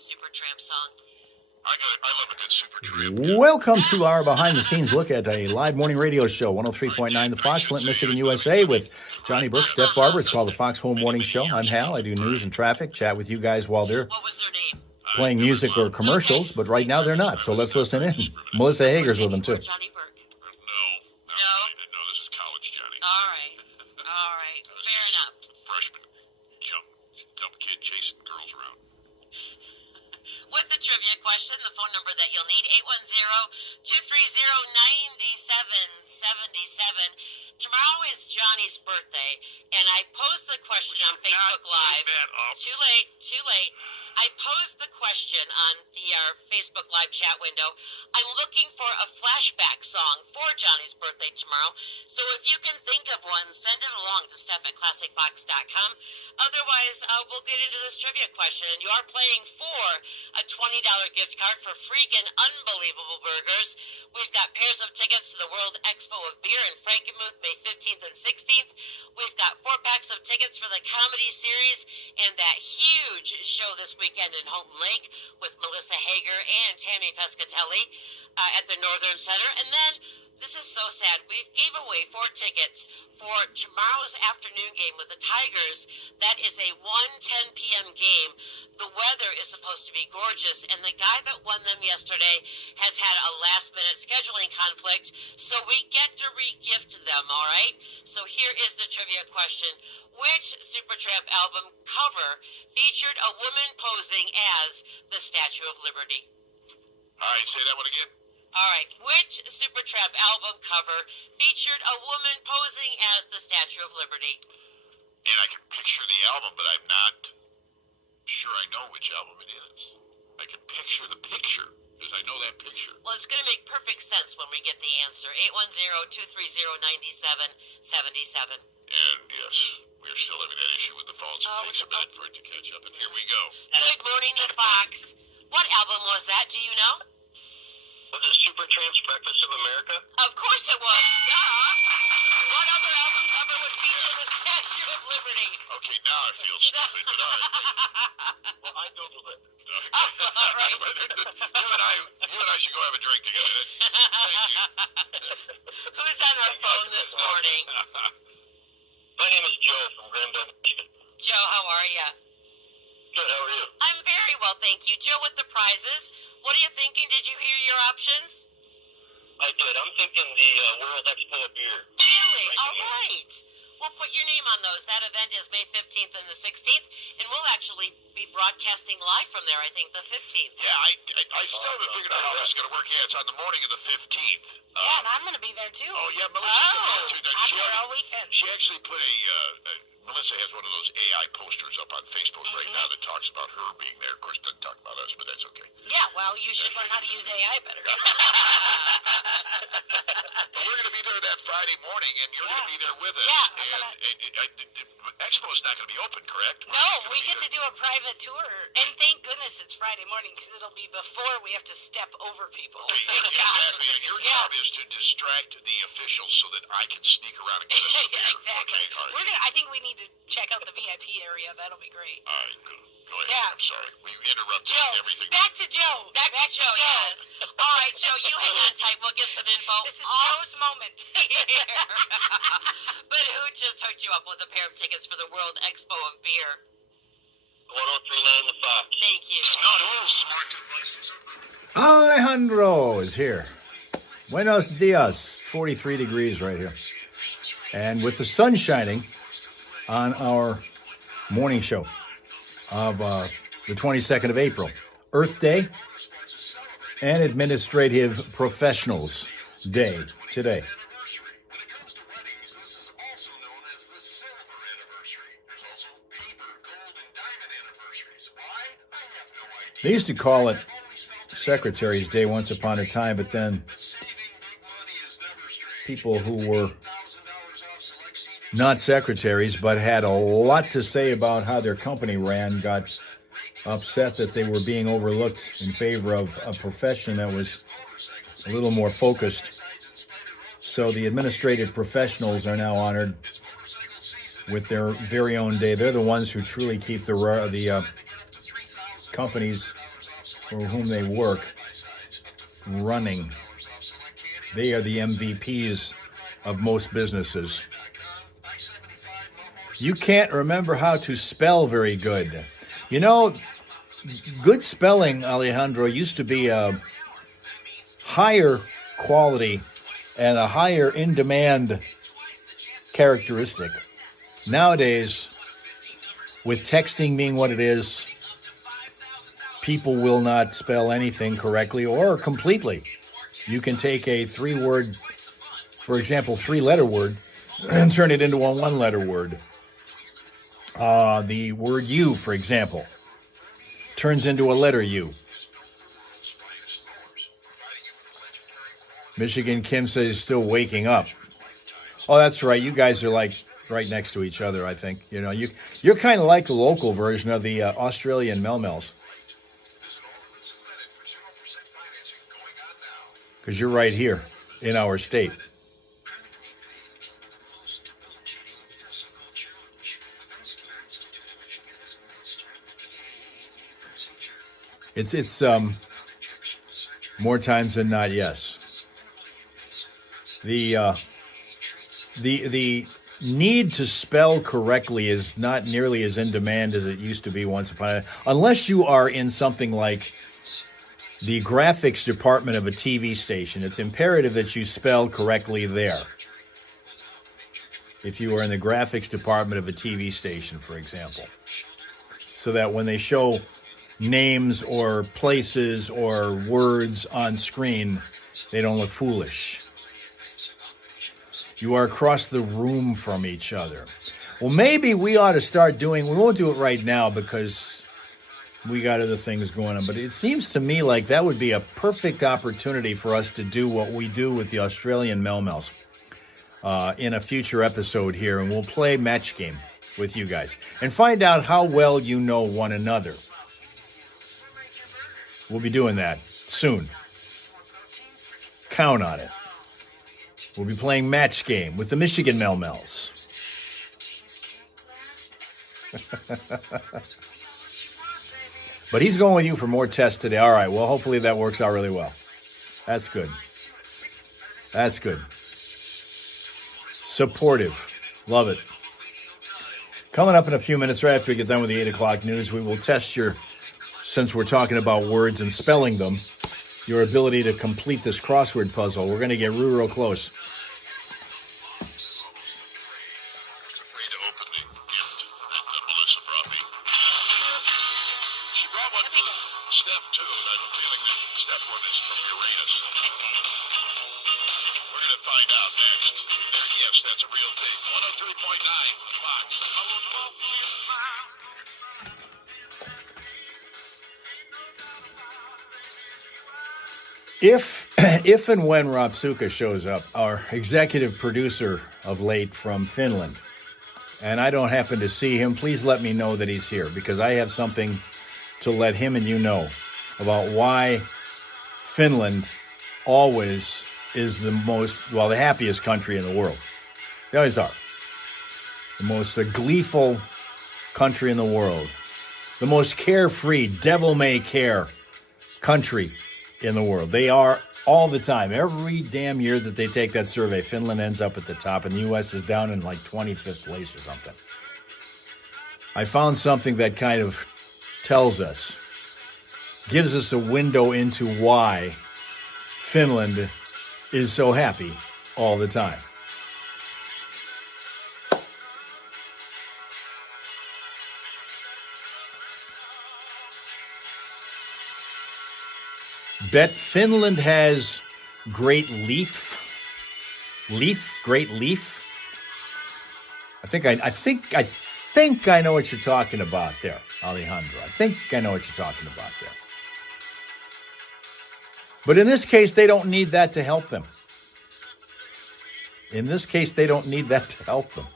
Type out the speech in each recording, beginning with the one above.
Supertramp song. I love a good Supertramp. Welcome to our behind-the-scenes look at a live morning radio show, 103.9 The Fox, Flint, Michigan, USA, with Johnny Burke, Steph Barber. It's called the Fox Home Morning Show. I'm Hal. I do news and traffic, chat with you guys while they're What was their name? playing music or commercials, but right now they're not, so let's listen in. Melissa Hager's with them, too. Johnny Burke. No, this is college Johnny. All right. Fair enough. Freshman, dumb kid chasing girls around. With the trivia question, the phone number that you'll need, 810-230-9777. Tomorrow is Johnny's birthday, and I posed the question on Facebook Live. Too late. I posed the question on the Facebook Live chat window. I'm looking for a flashback song for Johnny's birthday tomorrow. So if you can think of one, send it along to Steph@ClassicFox.com. Otherwise, we'll get into this trivia question. And you are playing for a $20 gift card for freaking unbelievable burgers. We've got pairs of tickets to the World Expo of Beer in Frankenmuth, May 15th and 16th. We've got 4 packs of tickets for the comedy series and that huge show this weekend in Houghton Lake with Melissa Hager and Tammy Pescatelli at the Northern Center. And then, this is so sad, we gave away 4 tickets for tomorrow's afternoon game with the Tigers. That is a 1:10 p.m. game. The weather is supposed to be gorgeous, and the guy that won them yesterday has had a last-minute scheduling conflict, so we get to re-gift them, all right? So here is the trivia question. Which Supertramp album cover featured a woman posing as the Statue of Liberty? All right, say that one again. All right. Which Supertramp album cover featured a woman posing as the Statue of Liberty? And I can picture the album, but I'm not sure I know which album it is. I can picture the picture, because I know that picture. Well, it's going to make perfect sense when we get the answer. 810-230-9777. And yes, we're still having that issue with the phones. It takes a minute for it to catch up, and here we go. Good morning, the Fox. What album was that? Do you know? Was it Supertramp's Breakfast of America? Of course it was. Duh. What other album cover would feature the Statue of Liberty? Okay, now I feel stupid, but all right. Well, I Googled it. All right. You and I should go have a drink together. Thank you. Who's on our phone this morning? My name is Joe from Grand Bend, Michigan. Joe, how are you? Good, how are you? I'm very well, thank you. Joe, with the prizes, what are you thinking? Did you hear your options? I did. I'm thinking the World Expo of Beer. Really? All right. We'll put your name on those. That event is May 15th and the 16th, and we'll actually be broadcasting live from there, I think, the 15th. Yeah, I still haven't figured out how this is going to work. Yeah, it's on the morning of the 15th. Yeah, and I'm going to be there, too. Oh, yeah, Melissa's going to too. I'm here all weekend. She actually put Melissa has one of those AI posters up on Facebook right now that talks about her being there. Of course, doesn't talk about us, but that's okay. Yeah, well, you should learn how to use AI better. But we're going to be there that Friday morning, and you're going to be there with us. Yeah, Expo's not going to be open, correct? No, we get to do a private tour. And thank goodness it's Friday morning, because it'll be before we have to step over people. Thank gosh. Exactly, and your job is to distract the officials so that I can sneak around and get us some beer. Exactly. Okay, all right. I think we need to check out the VIP area. That'll be great. All right, go ahead. Yeah. I'm sorry. We interrupted Joe, everything. back to Joe. Back to Joe, yes. All right, Joe, you hang on tight. We'll get some info. This is Joe's moment. But who just hooked you up with a pair of tickets for the World Expo of Beer? 1039 The Fox. Thank you. Not all smart devices are cool. Alejandro is here. Buenos dias. 43 degrees right here. And with the sun shining on our morning show of the 22nd of April, Earth Day and Administrative Professionals Day today. They used to call it Secretary's Day once upon a time, but then people who were not secretaries but had a lot to say about how their company ran got upset that they were being overlooked in favor of a profession that was a little more focused. So the administrative professionals are now honored with their very own day. They're the ones who truly keep the companies for whom they work running. They are the MVPs of most businesses. You can't remember how to spell very good. You know, good spelling, Alejandro, used to be a higher quality and a higher in-demand characteristic. Nowadays, with texting being what it is, people will not spell anything correctly or completely. You can take a three-word, for example, three-letter word, and turn it into a one-letter word. The word you, for example, turns into a letter U. Michigan Kim says he's still waking up. Oh, that's right. You guys are like right next to each other, I think. You know, you're kind of like the local version of the Australian Melmels. Because you're right here in our state. It's more times than not, yes. The need to spell correctly is not nearly as in demand as it used to be once upon a time. Unless you are in something like the graphics department of a TV station, it's imperative that you spell correctly there. If you are in the graphics department of a TV station, for example. So that when they show names or places or words on screen, they don't look foolish. You are across the room from each other. Well, maybe we ought to start doing, we won't do it right now because we got other things going on, but it seems to me like that would be a perfect opportunity for us to do what we do with the Australian Melmels in a future episode here, and we'll play match game with you guys and find out how well you know one another. We'll be doing that soon. Count on it. We'll be playing match game with the Michigan Melmels. But he's going with you for more tests today. All right, well, hopefully that works out really well. That's good. That's good. Supportive. Love it. Coming up in a few minutes, right after we get done with the 8 o'clock news, we will test your, since we're talking about words and spelling them, your ability to complete this crossword puzzle. We're going to get real close. If and when Rob Suka shows up, our executive producer of late from Finland, and I don't happen to see him, please let me know that he's here, because I have something to let him and you know about why Finland always is the the happiest country in the world. They always are. The most gleeful country in the world. The most carefree, devil-may-care country in the world. They are all the time. Every damn year that they take that survey, Finland ends up at the top, and the U.S. is down in like 25th place or something. I found something that kind of tells us, gives us a window into why Finland is so happy all the time. Bet Finland has great leaf. Great leaf. I think I know what you're talking about there, Alejandro. I think I know what you're talking about there. But in this case, they don't need that to help them. In this case, they don't need that to help them.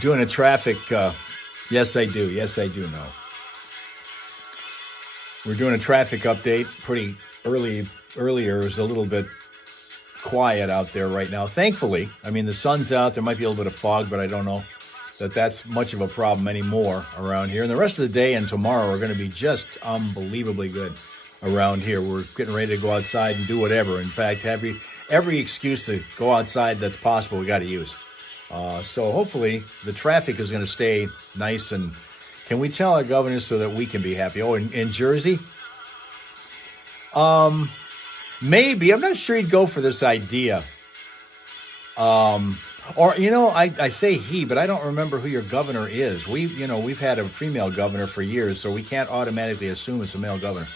Doing a traffic. Yes, I do. Yes, I do know. We're doing a traffic update pretty early. Earlier, it was a little bit quiet out there right now. Thankfully, I mean, the sun's out. There might be a little bit of fog, but I don't know that that's much of a problem anymore around here. And the rest of the day and tomorrow are going to be just unbelievably good around here. We're getting ready to go outside and do whatever. In fact, every excuse to go outside that's possible, we got to use. So hopefully the traffic is going to stay nice. And can we tell our governor so that we can be happy? Oh, in Jersey? Maybe. I'm not sure he'd go for this idea. Or, I say he, but I don't remember who your governor is. We've had a female governor for years, so we can't automatically assume it's a male governor.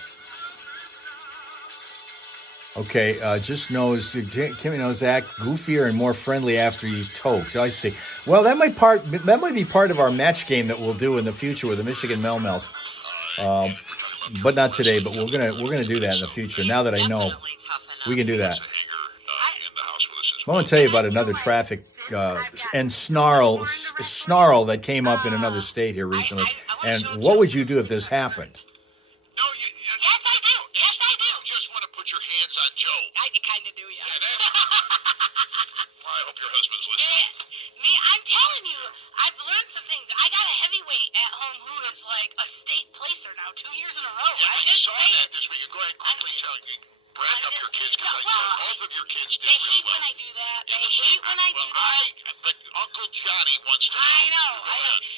Okay, Kimmy knows act goofier and more friendly after you toked. I see. Well, that might be part of our match game that we'll do in the future with the Michigan Melmels. But not today. But we're gonna do that in the future. Now that I know, we can do that. I want to tell you about another traffic and snarl that came up in another state here recently. And what would you do if this happened? No, Yes, I do. Yes, I do. you just want to put your hands on Joe. I kind of do, yeah. Yeah, that's... Well, I hope your husband's listening. Me, I'm telling you, I've learned some things. I got a heavyweight at home who is like a state placer now, 2 years in a row. Yeah, I I didn't saw say that it. this week. Go ahead, quickly tell you. Brand up your kids, because I saw both of your kids did They real hate well. when I do that. They hate when I do that. But Uncle Johnny wants to know. I know.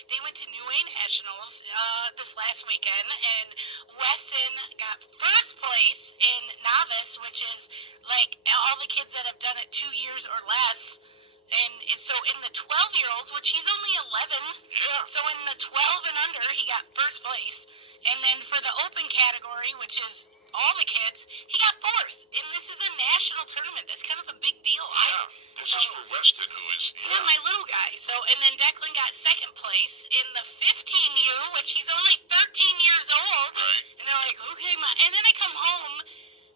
They went to New Wayne Nationals this last weekend, and Wesson got first place in novice, which is like all the kids that have done it 2 years or less. And so in the 12-year-olds, which he's only 11, Yeah. so in the 12 and under, he got first place. And then for the open category, which is all the kids, he got fourth. And this is a national tournament. That's kind of a big deal. Yeah, this is for Weston, who is... Yeah, my little guy. So, and then Declan got second place in the 15U, which he's only 13 years old. Right. And they're like, okay, and then I come home.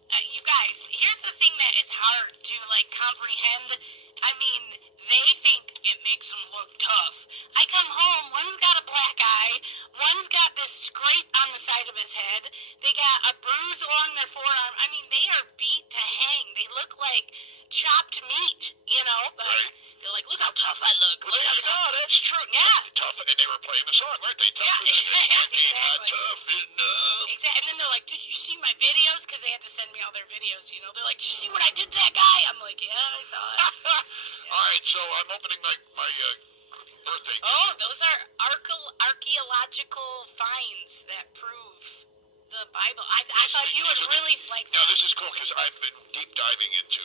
You guys, here's the thing that is hard to like comprehend. I mean, they think it makes them look tough. I come home, one's got a black eye, one's got this scrape on the side of his head, they got a bruise along their forearm. I mean, they are beat to hang. They look like chopped meat, but Right. they're like, look how tough I look. Look how tough. Oh, that's true. Yeah. Tough, and they were playing the song, weren't they? Tough Yeah, not exactly. tough enough. Exactly. And then they're like, did you see my videos? Because they had to send me all their videos, They're like, did you see what I did to that guy? I'm like, yeah, I saw it. All right, so I'm opening my birthday gift. Oh, those are archaeological finds that prove the Bible. I thought you would really like Now, that. this is cool because I've been deep diving into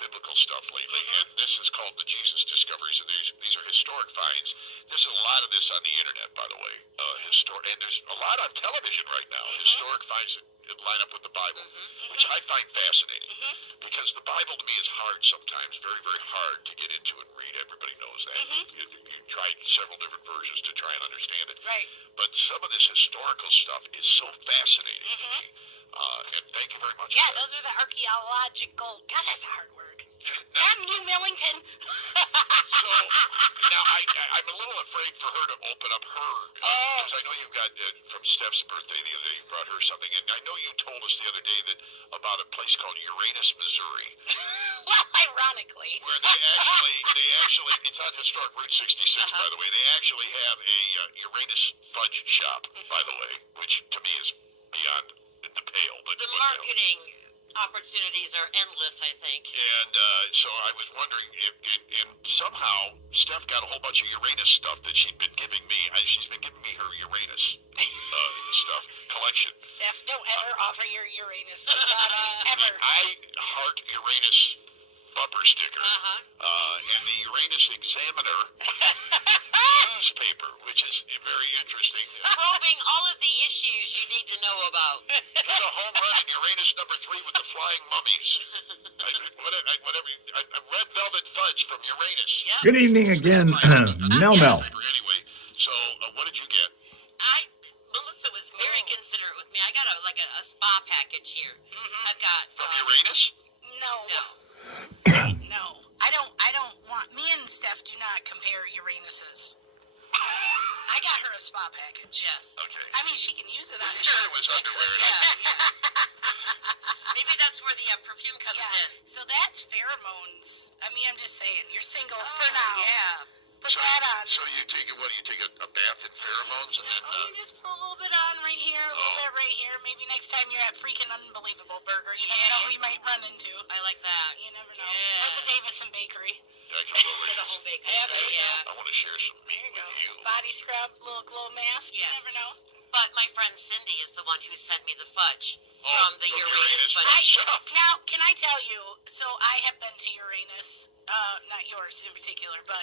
biblical stuff lately, and this is called the Jesus Discoveries, and these are historic finds. There's a lot of this on the internet, by the way, and there's a lot on television right now, historic finds that line up with the Bible, which I find fascinating, because the Bible to me is hard sometimes, very, very hard to get into and read. Everybody knows that. You tried several different versions to try and understand it. Right. But some of this historical stuff is so fascinating to me. And thank you very much. Yeah, for that. those are the archaeological. God, that's a hard word. Damn you, Millington. So now I'm a little afraid for her to open up her, because I know you got from Steph's birthday the other day. You brought her something, and I know you told us the other day that about a place called Uranus, Missouri, Well, ironically. where they actually it's on historic Route 66, by the way. They actually have a Uranus fudge shop, by the way, which to me is beyond the pale. But The marketing opportunities are endless, I think. And so I was wondering if somehow Steph got a whole bunch of Uranus stuff that she'd been giving me. She's been giving me her Uranus stuff collection. Steph, don't ever offer your Uranus to Johnny. Ever. I heart Uranus bumper sticker. And the Uranus Examiner newspaper, which is very interesting. Probing all of the issues you need to know about. Hit a home run in Uranus number 3 with the flying mummies. Whatever. A red velvet fudge from Uranus. Yep. Good evening again, Mel. Anyway, so what did you get? Melissa was very considerate with me. I got a spa package here. I've got From Uranus? No. no. No. I don't want. Me and Steph do not compare Uranuses. spa package. Yes. Okay. I mean, she can use it on You said it was underwear. Maybe that's where the perfume comes in. So that's pheromones. I mean, I'm just saying, you're single for now. Yeah. Put that on. So you take it? What do you take a bath in pheromones and then? You just put a little bit on right here, a little bit right here. Maybe next time you're at freaking Unbelievable Burger, you never know who you might run into. I like that. You never know. Yeah. That's a Davison Bakery. I can go To the right. home bakery. Yeah. I want to share some with you. Body scrub, little glow mask. Yes. You never know. But my friend Cindy is the one who sent me the fudge from the from Uranus Uranus fudge shop. Now, can I tell you? So I have been to Uranus, not yours in particular, but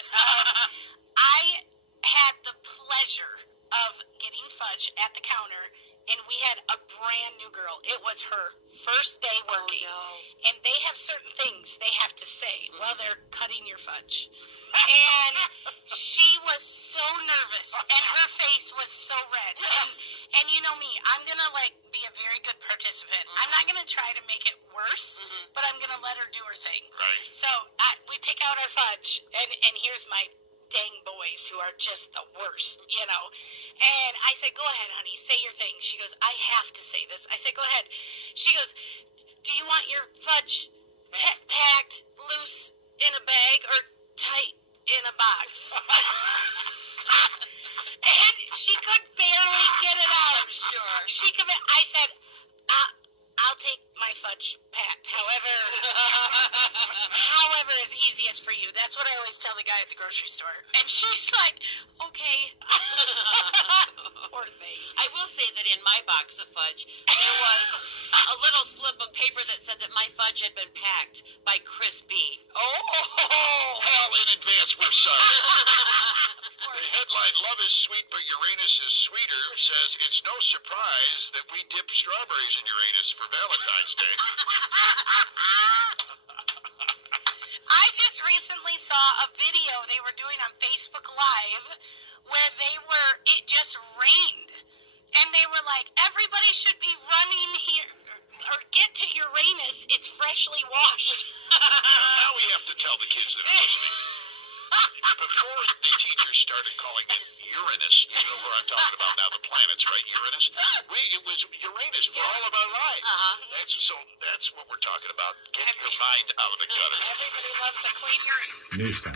I had the pleasure of getting fudge at the counter, and we had a brand new girl. It was her first day working, and they have certain things they have to say while they're cutting your fudge. And she was so nervous, and her face was so red. And you know me, I'm gonna be a very good participant. I'm not gonna try to make it worse, but I'm gonna let her do her thing. Right. So we pick out our fudge, and here's my dang boys who are just the worst, you know. And I said, go ahead, honey, say your thing. She goes, I have to say this. I said, go ahead. She goes, do you want your fudge packed loose in a bag or tight in a box? And she could barely get it out. Sure. I said, I'll take my fudge packed. However is easiest for you. That's what I always tell the guy at the grocery store. And she's like, okay. Poor thing. I will say that in my box of fudge, there was a little slip of paper that said that my fudge had been packed by Chris B. Oh! Well, in advance, we're sorry. The headline, Love is Sweet but Uranus is Sweeter, says it's no surprise that we dip strawberries in Uranus for Valentine's Day. I just recently saw a video they were doing on Facebook Live where it just rained. And they were like, everybody should be running here or get to Uranus. It's freshly washed. Now we have to tell the kids that are listening. Before the teachers started calling it Uranus, you know where I'm talking about now, the planets, right? Uranus. It was Uranus for all of our lives. That's what we're talking about. Get your mind out of the gutter. Everybody loves a clean urine. News time.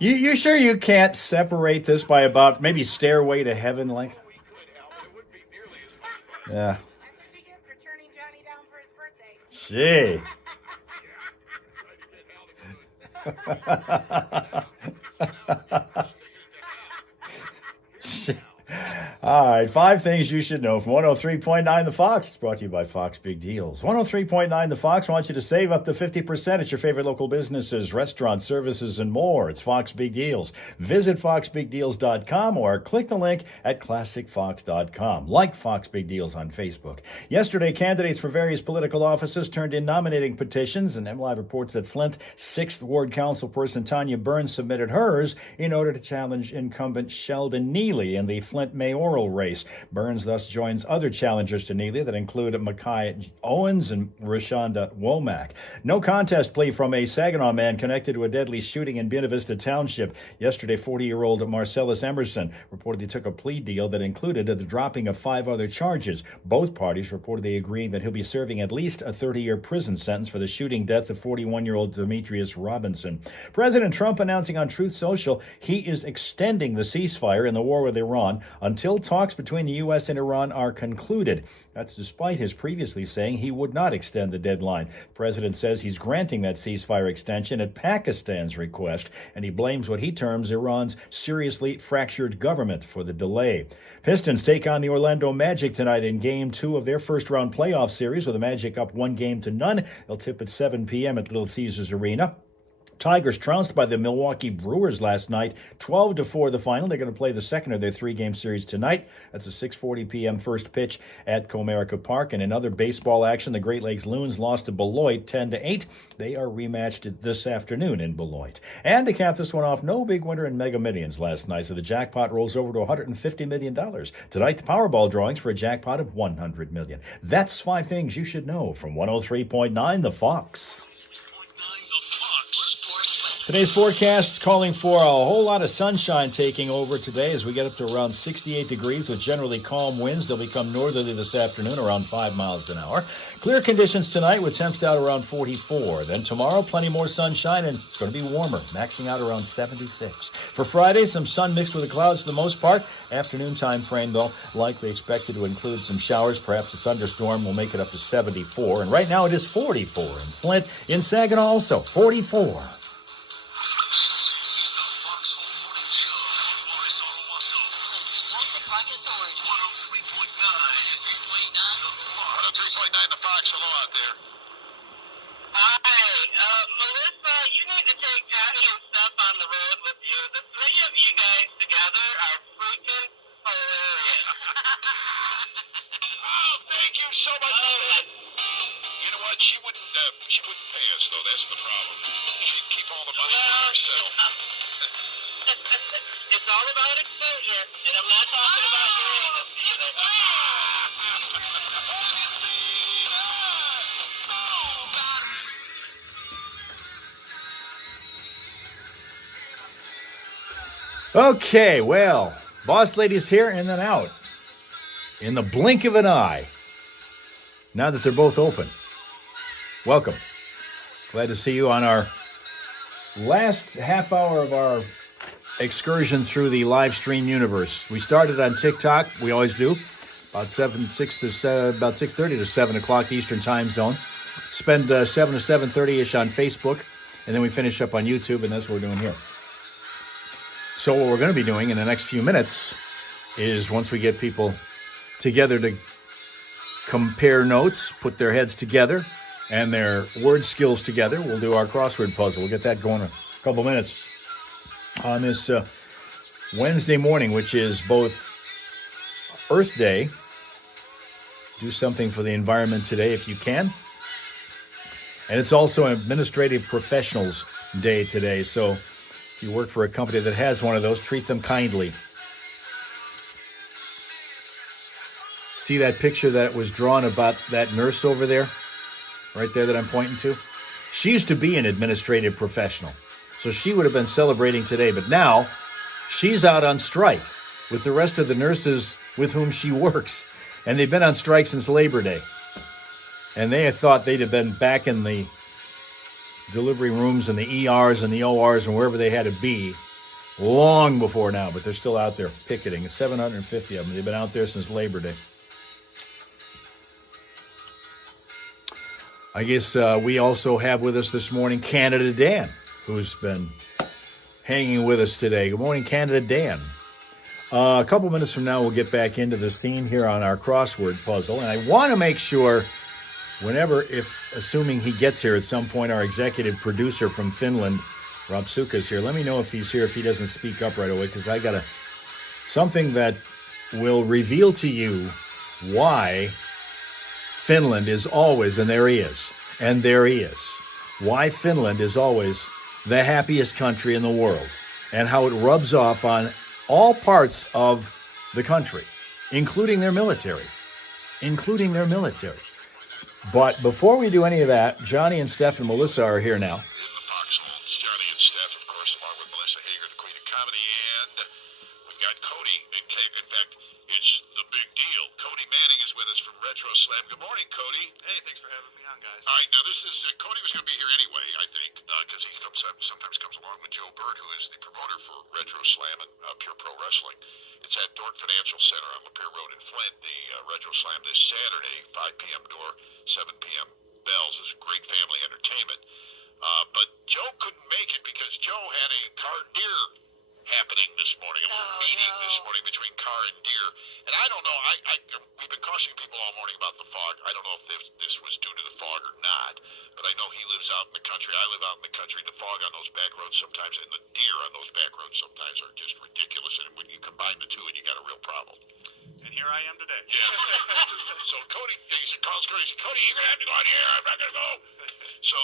You sure you can't separate this by about maybe Stairway to Heaven length? Yeah. That's what you get for turning Johnny down for his birthday. Gee. All right, 5 things you should know from 103.9 The Fox. It's brought to you by Fox Big Deals. 103.9 The Fox wants you to save up to 50% at your favorite local businesses, restaurants, services, and more. It's Fox Big Deals. Visit foxbigdeals.com or click the link at classicfox.com. Like Fox Big Deals on Facebook. Yesterday, candidates for various political offices turned in nominating petitions, and MLive reports that Flint 6th Ward Councilperson Tanya Burns submitted hers in order to challenge incumbent Sheldon Neely in the Flint mayoral race. Burns thus joins other challengers to Neely that include Makai Owens and Rashonda Womack. No contest plea from a Saginaw man connected to a deadly shooting in Buena Vista Township. Yesterday, 40-year-old Marcellus Emerson reportedly took a plea deal that included the dropping of 5 other charges. Both parties reportedly agreeing that he'll be serving at least a 30-year prison sentence for the shooting death of 41-year-old Demetrius Robinson. President Trump announcing on Truth Social he is extending the ceasefire in the war with Iran until talks between the U.S. and Iran are concluded. That's despite his previously saying he would not extend the deadline. The president says he's granting that ceasefire extension at Pakistan's request, and he blames what he terms Iran's seriously fractured government for the delay. Pistons take on the Orlando Magic tonight in Game 2 of their first-round playoff series, with the Magic up 1-0. They'll tip at 7 p.m. at Little Caesars Arena. Tigers trounced by the Milwaukee Brewers last night, 12-4 the final. They're going to play the second of their 3-game series tonight. That's a 6:40 p.m. first pitch at Comerica Park. And in other baseball action, the Great Lakes Loons lost to Beloit 10-8. They are rematched this afternoon in Beloit. And to cap this one off, no big winner in Mega Millions last night, so the jackpot rolls over to $150 million. Tonight, the Powerball drawings for a jackpot of $100 million. That's 5 things you should know from 103.9 The Fox. Today's forecast is calling for a whole lot of sunshine taking over today as we get up to around 68 degrees with generally calm winds. They'll become northerly this afternoon around 5 miles an hour. Clear conditions tonight with temps down around 44. Then tomorrow, plenty more sunshine and it's going to be warmer, maxing out around 76. For Friday, some sun mixed with the clouds for the most part. Afternoon time frame, though, likely expected to include some showers. Perhaps a thunderstorm will make it up to 74. And right now it is 44 in Flint. In Saginaw also, 44. It's all about exposure, and I'm not talking about your agency either. Okay, well, Boss Lady's here and then out. In the blink of an eye. Now that they're both open. Welcome. Glad to see you on our last half hour of our excursion through the live stream universe. We started on TikTok. We always do. About 6:30 to 7 o'clock Eastern time zone. Spend 7 to 7:30-ish on Facebook. And then we finish up on YouTube, and that's what we're doing here. So what we're going to be doing in the next few minutes is once we get people together to compare notes, put their heads together, and their word skills together, we'll do our crossword puzzle. We'll get that going in a couple minutes on this Wednesday morning, which is both Earth Day. Do something for the environment today if you can. And it's also Administrative Professionals Day today. So if you work for a company that has one of those, treat them kindly. See that picture that was drawn about that nurse over there? Right there that I'm pointing to? She used to be an administrative professional. So she would have been celebrating today. But now she's out on strike with the rest of the nurses with whom she works. And they've been on strike since Labor Day. And they had thought they'd have been back in the delivery rooms and the ERs and the ORs and wherever they had to be long before now. But they're still out there picketing. 750 of them. They've been out there since Labor Day. I guess we also have with us this morning Canada Dan, who's been hanging with us today. Good morning, Canada Dan. A couple minutes from now, we'll get back into the scene here on our crossword puzzle. And I want to make sure assuming he gets here at some point, our executive producer from Finland, Rob Suka's here. Let me know if he's here, if he doesn't speak up right away, because I got something that will reveal to you why Finland is always, and there he is, why Finland is always the happiest country in the world, and how it rubs off on all parts of the country, including their military. But before we do any of that, Johnny and Steph and Melissa are here now. In the foxholes, Johnny and Steph, of course, along with Melissa Hager, the Queen of Comedy, and we've got Cody. In fact, it's the big deal. Cody Manning is with us from Retro Slam. Good morning, Cody. Hey, thanks for having me on, guys. All right, now this is Cody was going to be here anyway, I think, because he sometimes comes along with Joe Bird, who is the promoter for Retro Slam and Pure Pro Wrestling. It's at Dordt Financial Center on Lapeer Road in Flint. The Retro Slam this Saturday, 5 p.m. door, 7 p.m. bells. Is great family entertainment. But Joe couldn't make it because Joe had a car deer happening this morning, a little meeting this morning between car and deer. And I don't know, we've been cautioning people all morning about the fog. I don't know if this was due to the fog or not, but I know he lives out in the country. I live out in the country. The fog on those back roads sometimes, and the deer on those back roads sometimes are just ridiculous. And when you combine the two, and you got a real problem. And here I am today. Yes. So Cody, he said, calls Cody, he said, Cody, you're going to have to go out here. I'm not going to go. So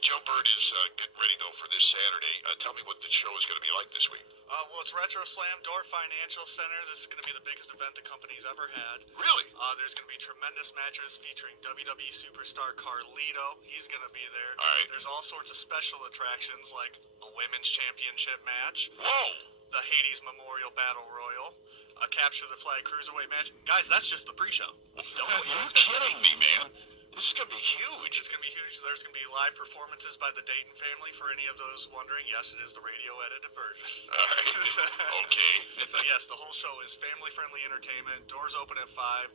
Joe Bird is getting ready to go for this Saturday. Tell me what the show is going to be like this week. Well, it's Retro Slam Door Financial Center. This is going to be the biggest event the company's ever had. Really? There's going to be tremendous matches featuring WWE superstar Carlito. He's going to be there. All right. There's all sorts of special attractions like a women's championship match, Whoa. the Hades Memorial Battle Royal, a Capture the Flag Cruiserweight match. Guys, that's just the pre-show. You're kidding me, man. This is going to be huge. It's going to be huge. There's going to be live performances by the Dayton family for any of those wondering. Yes, it is the radio-edited version. All right. Okay. So, yes, the whole show is family-friendly entertainment. Doors open at 5.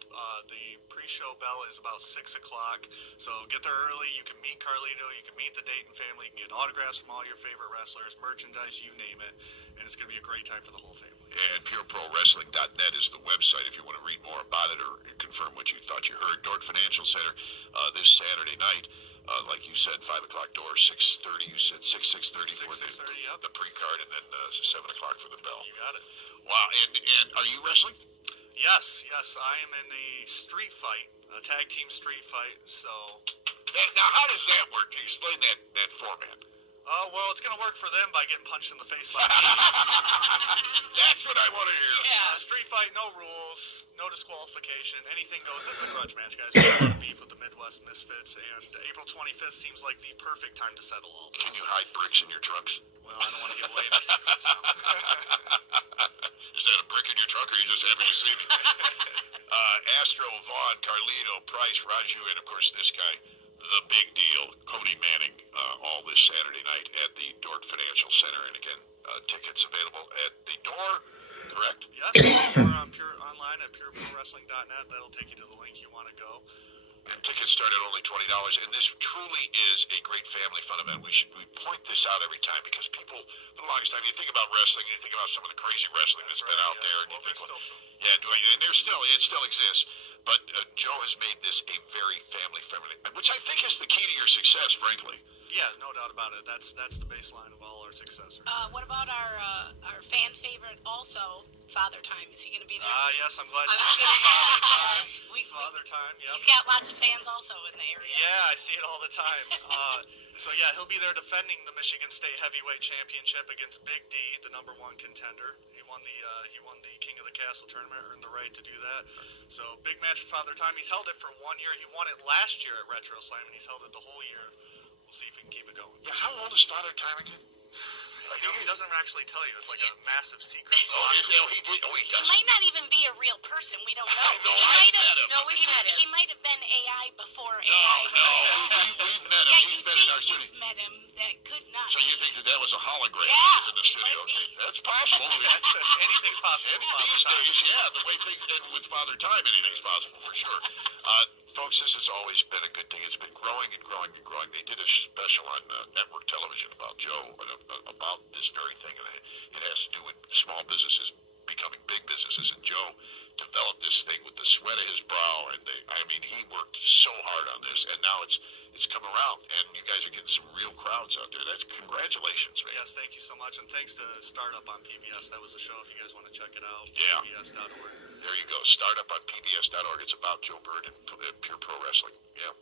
The pre-show bell is about 6 o'clock. So get there early. You can meet Carlito. You can meet the Dayton family. You can get autographs from all your favorite wrestlers, merchandise, you name it. And it's going to be a great time for the whole family. And pureprowrestling.net is the website if you want to read more about it or confirm what you thought you heard. Dort Financial Center this Saturday night, like you said, 5 o'clock door, 6:30. You said 6:30 for yep. the pre-card, and then 7 o'clock for the bell. You got it. Wow. And are you wrestling? Yes. I am in a street fight, a tag team street fight. So Now, how does that work? Explain that format. Well, it's going to work for them by getting punched in the face by me. That's what I want to hear. Yeah. Street fight, no rules, no disqualification, anything goes. This is a grudge match, guys. We have a lot of beef with the Midwest Misfits, and April 25th seems like the perfect time to settle all Can this. you hide bricks in your trunks? Well, I don't want to give away any secrets now. Is that a brick in your trunk, or are you just happy to see me? Astro, Vaughn, Carlito, Price, Raju, and of course this guy, the big deal, Cody Manning, all this Saturday night at the Dort Financial Center. And again, tickets available at the door, correct? Yes, or online at pureprowrestling.net. That'll take you to the link you want to go. And tickets start at only $20, and this truly is a great family fun event. We point this out every time because people, for the longest time, you think about wrestling, you think about some of the crazy wrestling that's been out there, and you think, there's still some. yeah, and it still exists. But Joe has made this a very family-friendly, which I think is the key to your success, frankly. Yeah, no doubt about it. That's the baseline of all our success. What about our fan favorite also, Father Time? Is he going to be there? Yes, I'm glad I'm you mentioned kidding. Father Time. Yep. He's got lots of fans also in the area. Yeah, I see it all the time. So yeah, he'll be there defending the Michigan State Heavyweight Championship against Big D, the #1 contender. He won the King of the Castle tournament, earned the right to do that. So big match for Father Time. He's held it for 1 year. He won it last year at Retro Slam, and he's held it the whole year. We'll see if we can keep it going. Yeah, how old is Father Time again? He doesn't actually tell you. It's like a massive secret. He He does. might not even be a real person. We don't know. we met him. He might have been AI before AI. We've met him. Yeah, He's you been in our think studio. you've met him. That could not So be. you think that was a hologram Yeah, that was in the studio? might be. Okay, that's possible. Anything's possible. And these days, yeah, the way things end with Father Time, anything's possible for sure. Folks, this has always been a good thing. It's been growing and growing and growing. They did a special on network television about Joe, about this very thing, and it has to do with small businesses becoming big businesses. And Joe developed this thing with the sweat of his brow, and he worked so hard on this, and now it's come around, and you guys are getting some real crowds out there. That's congratulations, man. Yes, thank you so much, and thanks to Startup on PBS. That was the show. If you guys want to check it out, Yeah. PBS.org. There you go. Startup on PBS.org. It's about Joe Bird and Pure Pro Wrestling. Yeah.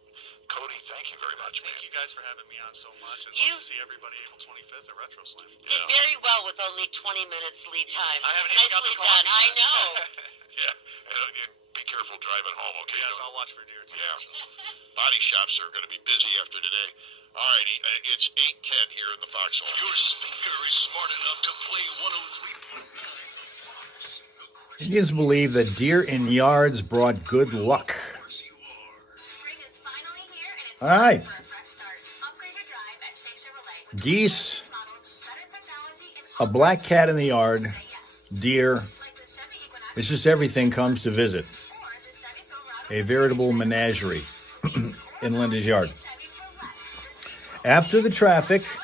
Cody, thank you very much, Thank man. you guys for having me on so much, and You- love to see everybody April 25th at Retro Slam. Did very well with only 20 minutes lead time. I haven't even got the Nicely coffee done. I yet. know. Yeah. And be careful driving home, okay? Yes, Don't- I'll watch for deer too. Yeah. Body shops are going to be busy after today. All righty. It's 8:10 here in the Foxhole. Your speaker is smart enough to play 103.9. Indians believe that deer in yards brought good luck. Spring is finally here, and it's All right. time for a fresh start. Upgrade your drive at Shea Chevrolet with Geese, models, better technology, and a black cat in the yard, say yes. deer. Like the Chevy Equinox It's just everything comes to visit. or the Chevy Silverado. A veritable menagerie in Linda's yard. Chevy for less. Just After the traffic, for your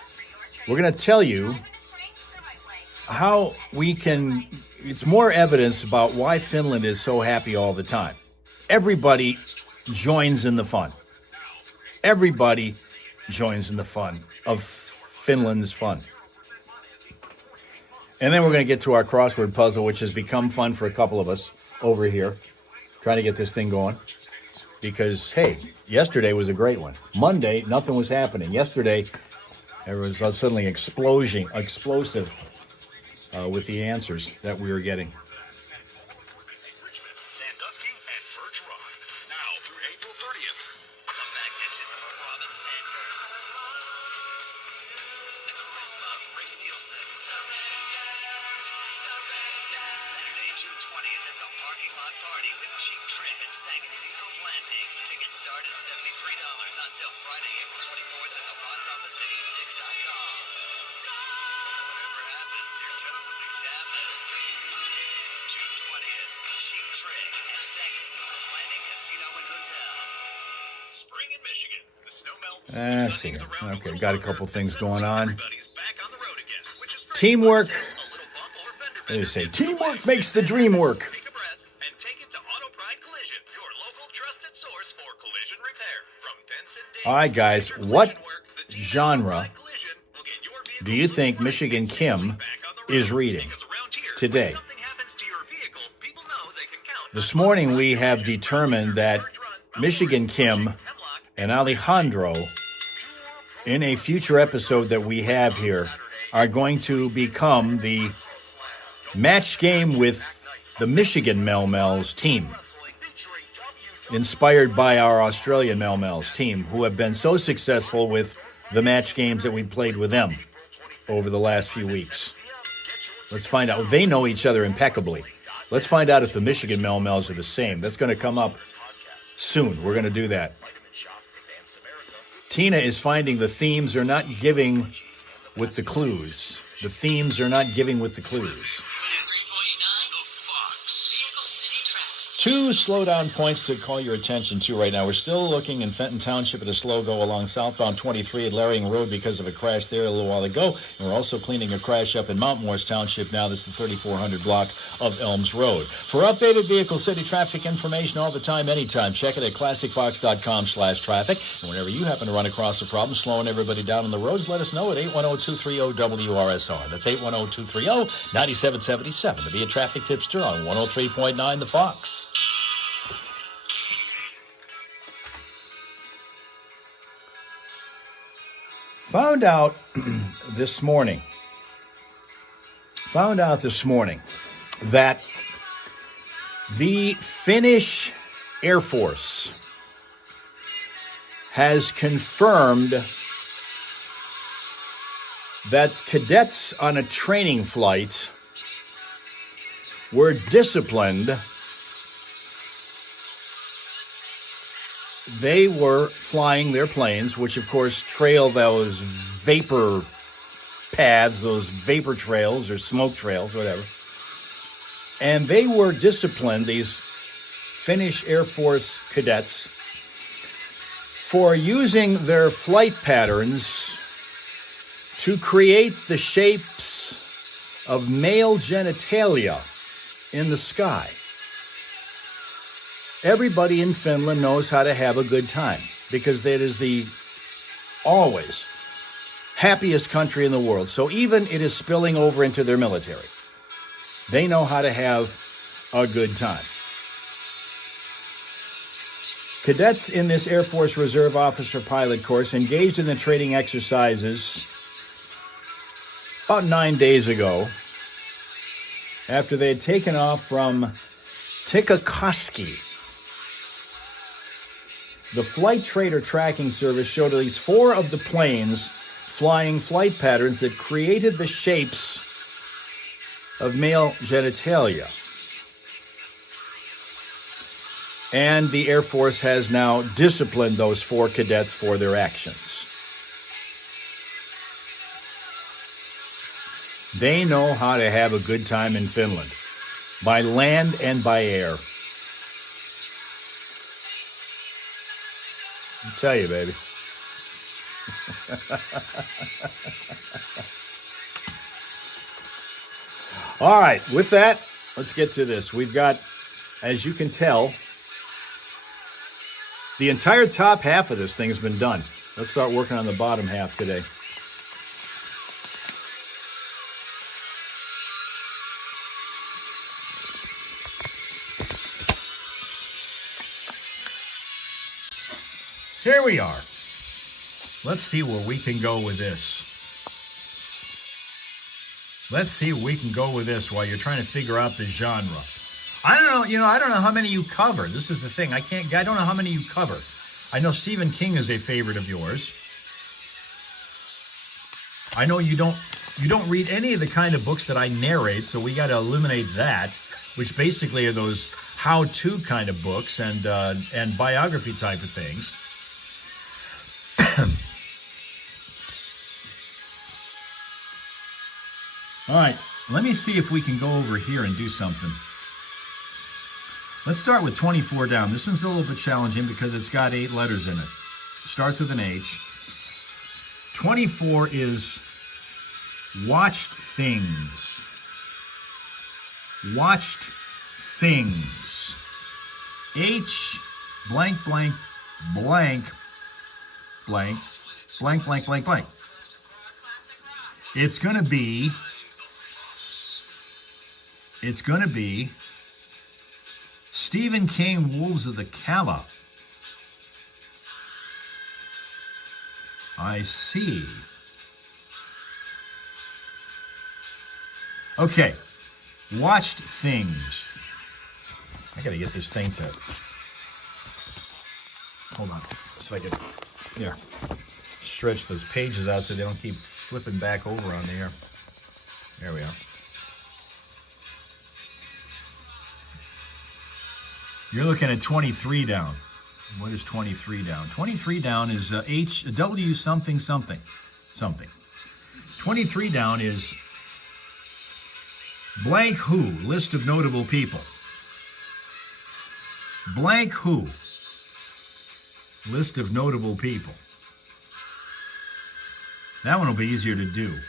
trade. we're going to tell you Drive in the spring the right way. how we can. It's more evidence about why Finland is so happy all the time. Everybody joins in the fun. Everybody joins in the fun of Finland's fun. And then we're going to get to our crossword puzzle, which has become fun for a couple of us over here. trying to get this thing going. Because, hey, yesterday was a great one. Monday, nothing was happening. Yesterday, there was suddenly explosive with the answers that we were getting. Richmond, Sandusky, and Birch Rock. Now through April 30th. The magnetism of Robin Sandberg. The charisma of Rick Nielsen. Saturday, June 20th, it's a parking lot party with Cheap Trick at Saginaw Eagles Landing. Tickets start at $73 until Friday, April 24th at the box office at etix.com. Whatever happens, your toes will be tapping. June 20th, Cheap Trick at Saginaw Eagles Landing Casino and Hotel. Spring in Michigan. The snow melts. Ah, see. Okay, got a couple things going on. Everybody's back on the road again, which is great. Teamwork. A little bump or fender They bender. say teamwork makes the dream work. Take a breath and take it to Auto Pride Collision, your local trusted source for collision repair. From dents and dings All right, guys, to what collision work, the team at genre Auto Pride Collision will get your vehicle do you think running Michigan and Kim back on the road. is reading Because around here, today? when something happens to your vehicle, people know they can count on This morning we have determined that Michigan Kim and Alejandro, in a future episode that we have here, are going to become the match game with the Michigan Mel-Mels team, inspired by our Australian Mel-Mels team, who have been so successful with the match games that we played with them over the last few weeks. Let's find out. They know each other impeccably. Let's find out if the Michigan Mel-Mels are the same. That's going to come up soon. We're going to do that. Tina is finding the themes are not giving with the clues. The themes are not giving with the clues. Two slowdown points to call your attention to right now. We're still looking in Fenton Township at a slow go along southbound 23 at Laring Road because of a crash there a little while ago. And we're also cleaning a crash up in Mount Morris Township now. That's the 3400 block of Elms Road. For updated vehicle city traffic information all the time, anytime, check it at classicfox.com/traffic. And whenever you happen to run across a problem slowing everybody down on the roads, let us know at 810-230-WRSR. That's 810-230-9777 to be a traffic tipster on 103.9 The Fox. Found out this morning that the Finnish Air Force has confirmed that cadets on a training flight were disciplined. They were flying their planes, which of course trail those vapor paths, those vapor trails or smoke trails, whatever. And they were disciplined, these Finnish Air Force cadets, for using their flight patterns to create the shapes of male genitalia in the sky. Everybody in Finland knows how to have a good time because that is the always happiest country in the world. So even it is spilling over into their military. They know how to have a good time. Cadets in this Air Force Reserve Officer Pilot course engaged in the training exercises about 9 days ago after they had taken off from Tikkakoski. The Flight Trader Tracking Service showed at least 4 of the planes flying flight patterns that created the shapes of male genitalia. And the Air Force has now disciplined those 4 cadets for their actions. They know how to have a good time in Finland, by land and by air. I tell you, baby. All right, with that, let's get to this. We've got, as you can tell, the entire top half of this thing has been done. Let's start working on the bottom half today. Here we are. Let's see where we can go with this. Let's see where we can go with this while you're trying to figure out the genre. I don't know, I don't know how many you cover. This is the thing. I don't know how many you cover. I know Stephen King is a favorite of yours. I know you don't read any of the kind of books that I narrate, so we got to eliminate that, which basically are those how-to kind of books and biography type of things. All right, let me see if we can go over here and do something. Let's start with 24 down. This one's a little bit challenging because it's got 8 letters in it. Starts with an H. 24 is watched things. Watched things. H blank blank blank blank blank blank blank blank. It's gonna be Stephen King, Wolves of the Calla. I see. Okay. Watched things. I gotta get this thing to... Hold on. So I can... Here. Stretch those pages out so they don't keep flipping back over on there. There we are. You're looking at 23 down. What is 23 down? 23 down is W something something something. 23 down is blank who, list of notable people. Blank who, list of notable people. That one will be easier to do.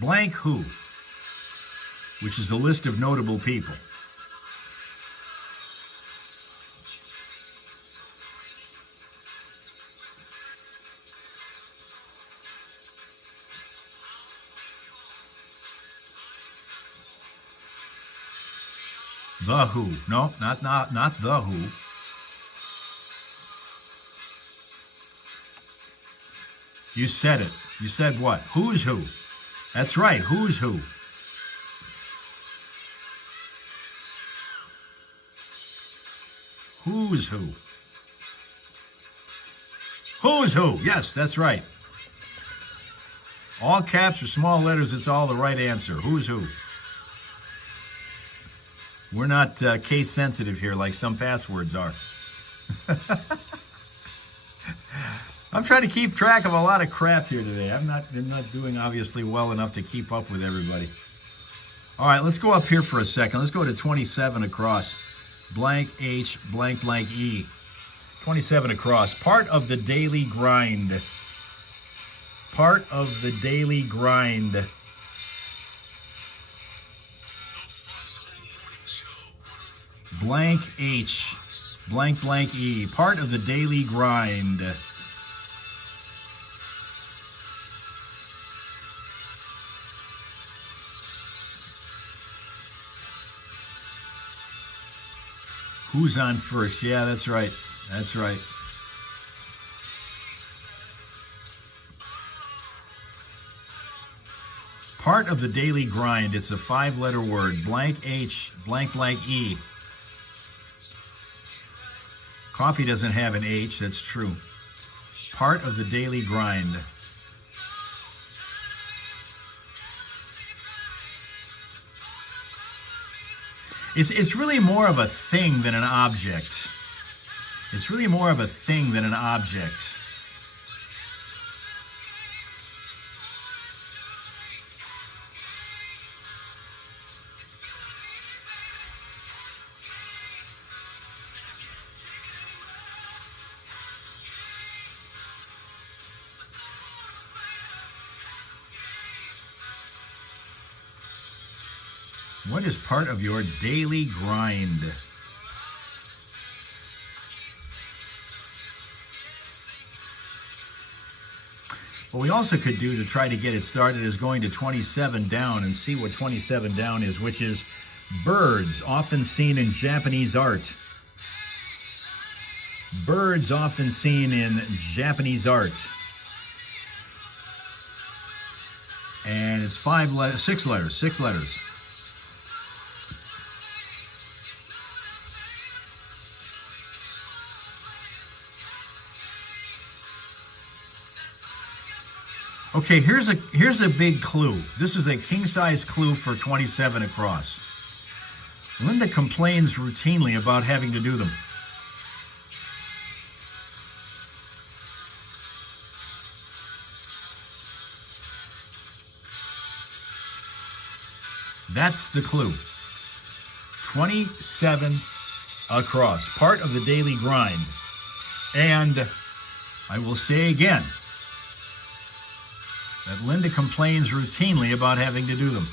Blank who, which is a list of notable people. The Who. No, not The Who. You said it. You said what? Who's Who? That's right. Who's Who? Who's Who? Who's Who? Yes, that's right. All caps or small letters, it's all the right answer. Who's Who? We're not case sensitive here like some passwords are. I'm trying to keep track of a lot of crap here today. I'm not doing obviously well enough to keep up with everybody. All right, let's go up here for a second. Let's go to 27 across. Blank H, blank blank E. 27 across. Part of the daily grind. Part of the daily grind. Blank H, blank blank E. Part of the daily grind. Who's on first? Yeah, that's right. That's right. Part of the daily grind. It's a 5-letter word. Blank H, blank blank E. Coffee doesn't have an H, that's true. Part of the daily grind. It's really more of a thing than an object. It's really more of a thing than an object. What is part of your daily grind? What we also could do to try to get it started is going to 27 down and see what 27 down is, which is Birds often seen in Japanese art. Birds often seen in Japanese art. And it's 6 letters. 6 letters. Okay, here's a big clue. This is a king-size clue for 27 across. Linda complains routinely about having to do them. That's the clue. 27 across. Part of the daily grind. And I will say again that Linda complains routinely about having to do them.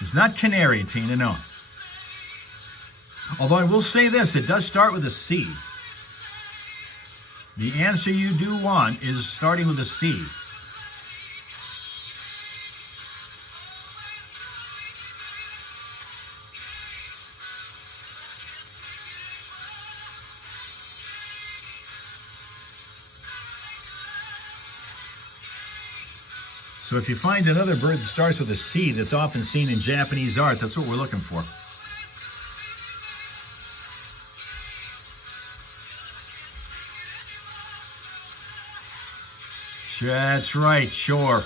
It's not canary, Tina, no. Although I will say this, it does start with a C. The answer you do want is starting with a C. So if you find another bird that starts with a C that's often seen in Japanese art, that's what we're looking for. That's right, sure.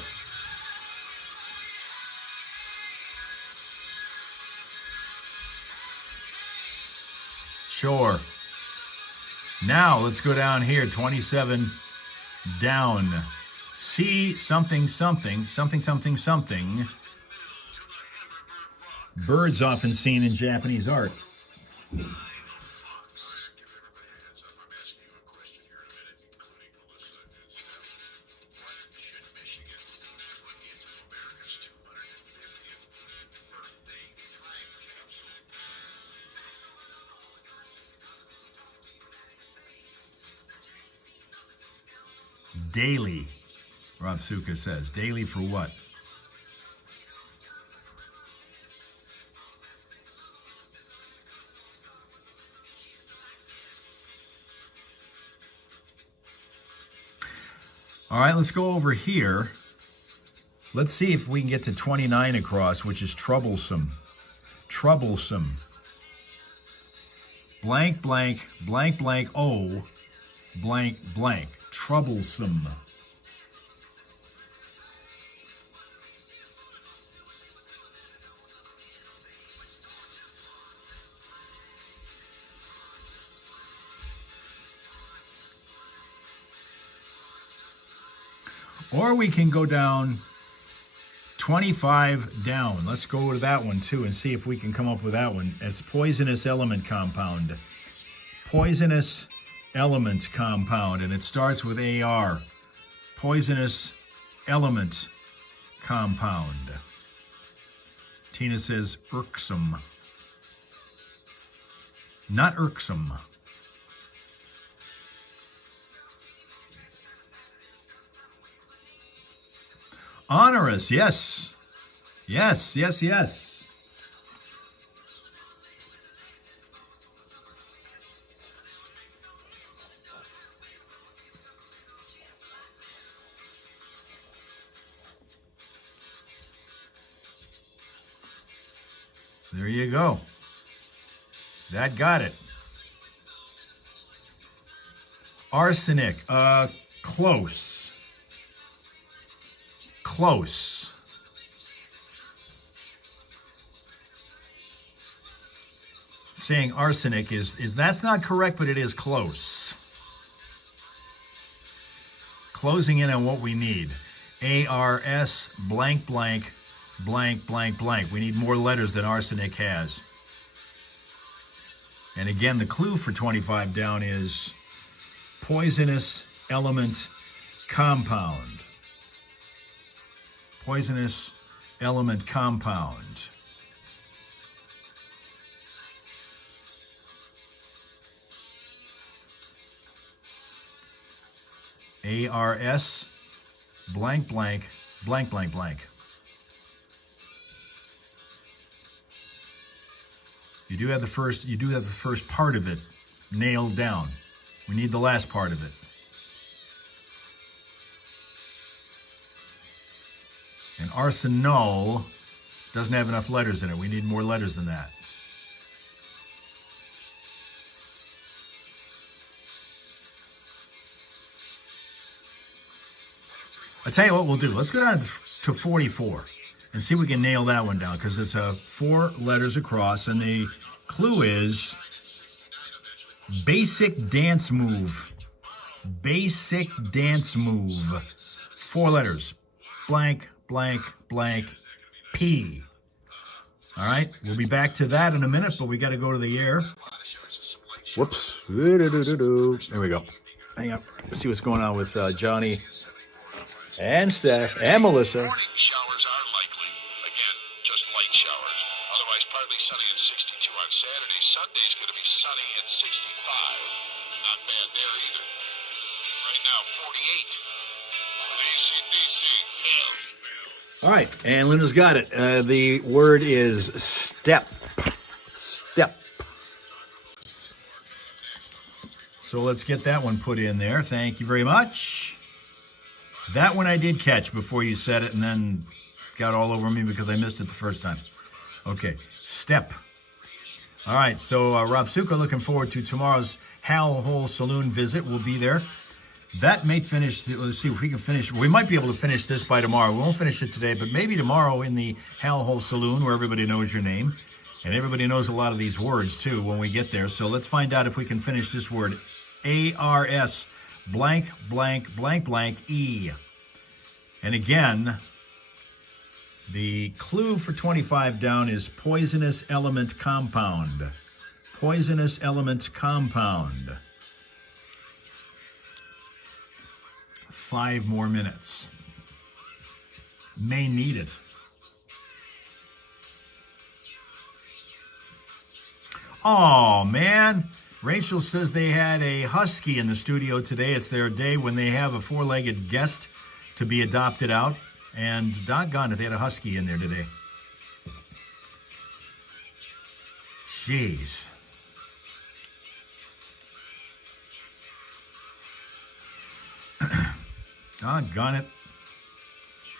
Sure. Now let's go down here, 27 down. C something something, something something something. Birds often seen in Japanese art. Daily, Rob Suka says. Daily for what? All right, let's go over here. Let's see if we can get to 29 across, which is troublesome. Troublesome. Blank, blank, blank, blank, oh, blank, blank. Troublesome. Or we can go down 25 down. Let's go to that one too and see if we can come up with that one. It's poisonous element compound. Poisonous element compound, and it starts with AR. Poisonous element compound. Tina says irksome. Not irksome. Onerous, yes. Yes, yes, yes. There you go. That got it. Arsenic, close. Close. Saying arsenic is that's not correct, but it is close. Closing in on what we need. ARS blank blank blank blank blank. We need more letters than arsenic has. And again, the clue for 25 down is poisonous element compound. Poisonous element compound. ARS blank, blank, blank, blank, blank. You do have the first part of it nailed down. We need the last part of it. And arsenal doesn't have enough letters in it. We need more letters than that. I'll tell you what we'll do. Let's go down to 44 and see if we can nail that one down, because it's 4 letters across, and the clue is basic dance move. Basic dance move. 4 letters. Blank, blank, blank, P. All right, we'll be back to that in a minute, but we got to go to the air. Whoops. There we go. Hang on. Let's see what's going on with Johnny and Steph and Melissa. Morning showers are likely. Again, just light showers. Otherwise, partly sunny and 62 on Saturday. Sunday's going to be sunny and 65. Not bad there either. Right now, 48 with AC/DC. All right, and Linda's got it. The word is step. Step. So let's get that one put in there. Thank you very much. That one I did catch before you said it and then got all over me because I missed it the first time. Okay, step. All right, so Rob Suka looking forward to tomorrow's Hal Hole Saloon visit. We'll be there. That may finish, let's see if we can finish. We might be able to finish this by tomorrow. We won't finish it today, but maybe tomorrow in the Hal Hole Saloon where everybody knows your name. And everybody knows a lot of these words, too, when we get there. So let's find out if we can finish this word. A-R-S, blank, blank, blank, blank, E. And again, the clue for 25 down is poisonous element compound. Poisonous element compound. 5 more minutes. May need it. Oh, man. Rachel says they had a husky in the studio today. It's their day when they have a 4-legged guest to be adopted out. And doggone it, they had a husky in there today. Jeez. Doggone it.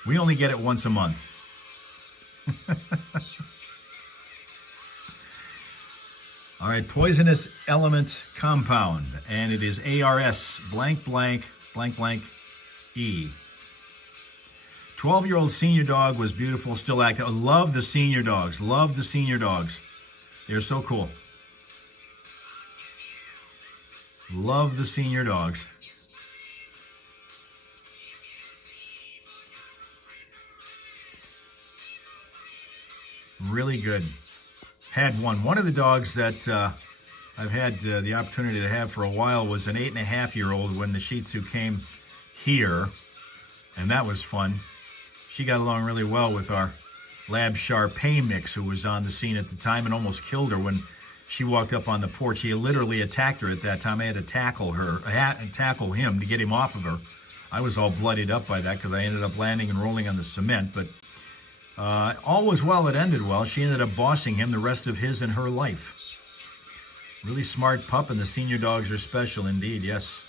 We only get it once a month. All right, poisonous element compound, and it is ARS blank blank blank blank E. 12-year-old senior dog was beautiful, still active. I love the senior dogs. Love the senior dogs. They're so cool. Love the senior dogs. Really good. Had one of the dogs that I've had the opportunity to have for a while was an 8.5-year-old when the Shih Tzu came here, and that was fun. She got along really well with our Lab Shar-Pei mix, who was on the scene at the time and almost killed her when she walked up on the porch. He literally attacked her at that time. I had to tackle him to get him off of her. I was all bloodied up by that because I ended up landing and rolling on the cement, but all was well, it ended well. She ended up bossing him the rest of his and her life. Really smart pup, and the senior dogs are special indeed, yes.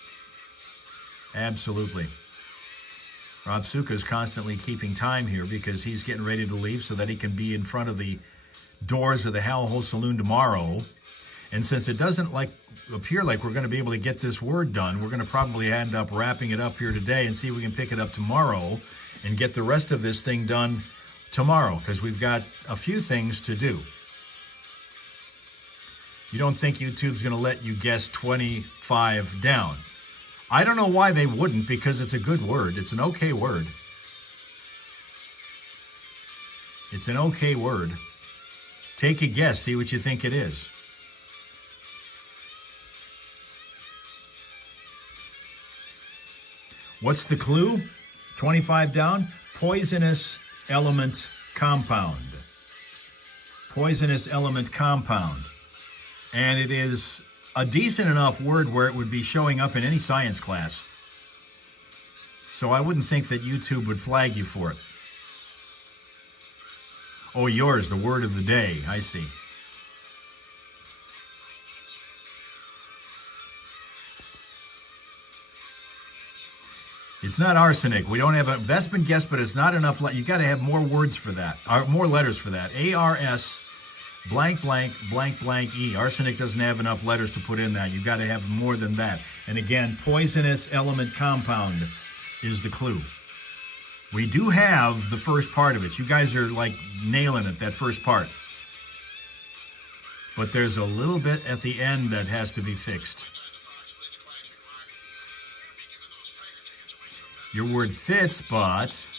Absolutely. Rob Suka is constantly keeping time here because he's getting ready to leave so that he can be in front of the doors of the Hal Hole Saloon tomorrow. And since it doesn't appear like we're going to be able to get this word done, we're going to probably end up wrapping it up here today and see if we can pick it up tomorrow and get the rest of this thing done tomorrow, because we've got a few things to do. You don't think YouTube's going to let you guess 25 down? I don't know why they wouldn't, because it's a good word. It's an okay word. It's an okay word. Take a guess. See what you think it is. What's the clue? 25 down. Poisonous element compound. Poisonous element compound. And it is a decent enough word where it would be showing up in any science class. So I wouldn't think that YouTube would flag you for it. Oh, yours, the word of the day. I see. It's not arsenic. We don't have a... That's been guessed, but it's not enough. You got to have more words for that. More letters for that. ARS blank blank blank blank E. Arsenic doesn't have enough letters to put in that. You've got to have more than that. And again, poisonous element compound is the clue. We do have the first part of it. You guys are like nailing it, that first part. But there's a little bit at the end that has to be fixed. Your word fits, but...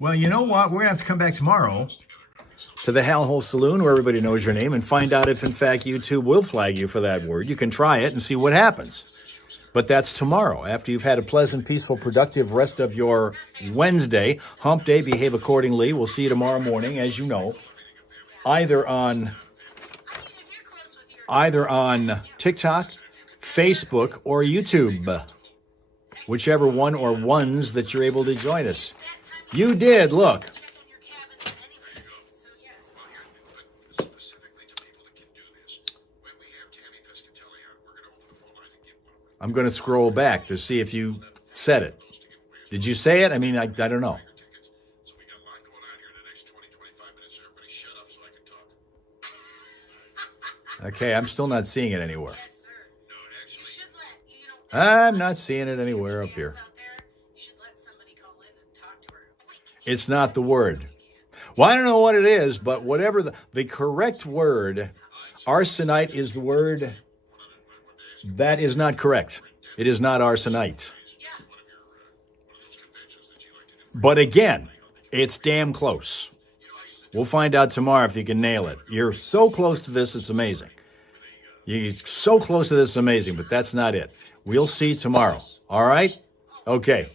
Well, you know what? We're going to have to come back tomorrow to the Hal Hole Saloon, where everybody knows your name, and find out if, in fact, YouTube will flag you for that word. You can try it and see what happens. But that's tomorrow, after you've had a pleasant, peaceful, productive rest of your Wednesday. Hump Day, behave accordingly. We'll see you tomorrow morning, as you know, either on TikTok, Facebook, or YouTube. Whichever one or ones that you're able to join us. You did, look. I'm going to scroll back to see if you said it. Did you say it? I mean, I don't know. Okay, I'm still not seeing it anywhere. I'm not seeing it anywhere up here. It's not the word. Well, I don't know what it is, but whatever the correct word, arsenite is the word. That is not correct. It is not arsenite. But again, it's damn close. We'll find out tomorrow if you can nail it. You're so close to this, it's amazing. You're so close to this, it's amazing, but that's not it. We'll see tomorrow. All right? Okay.